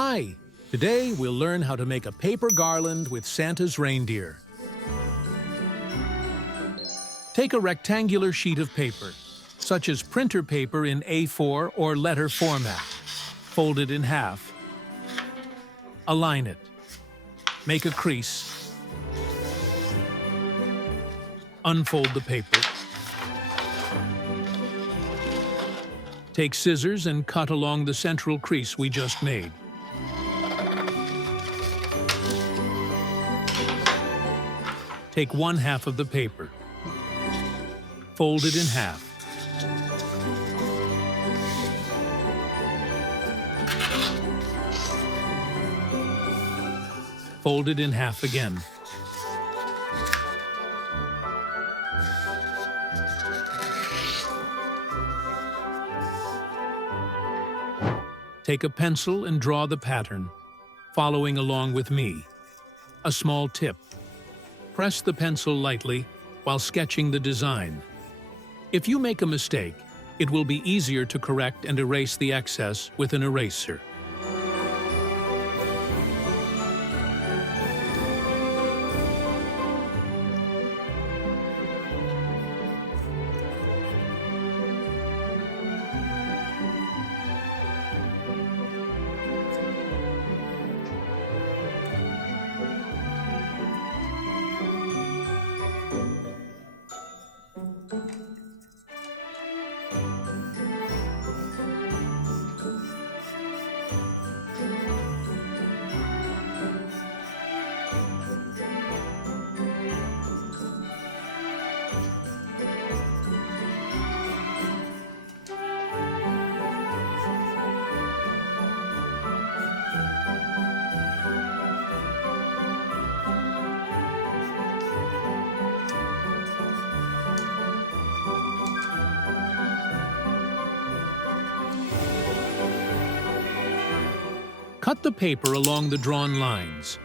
Hi! Today we'll learn how to make a paper garland with Santa's reindeer. Take a rectangular sheet of paper, such as printer paper in A4 or letter format. Fold it in half. Align it. Make a crease. Unfold the paper. Take scissors and cut along the central crease we just made. Take one half of the paper. Fold it in half. Fold it in half again. Take a pencil and draw the pattern, following along with me. A small tip. Press the pencil lightly while sketching the design. If you make a mistake, it will be easier to correct and erase the excess with an eraser. Cut the paper along the drawn lines.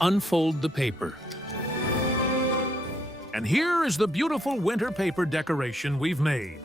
Unfold the paper. And here is the beautiful winter paper decoration we've made.